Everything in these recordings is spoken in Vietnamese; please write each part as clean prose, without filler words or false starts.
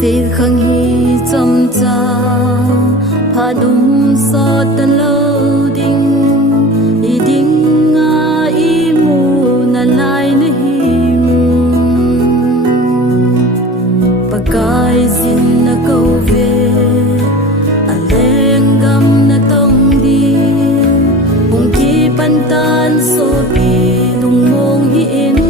si khang hi chom cha pha dum so tan lo ding I ding a I mu na lai na him pakai zin na ko ve a leng gam na tong di ung ki pan tan so pi tung mong hi in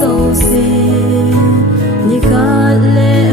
so se ni khat le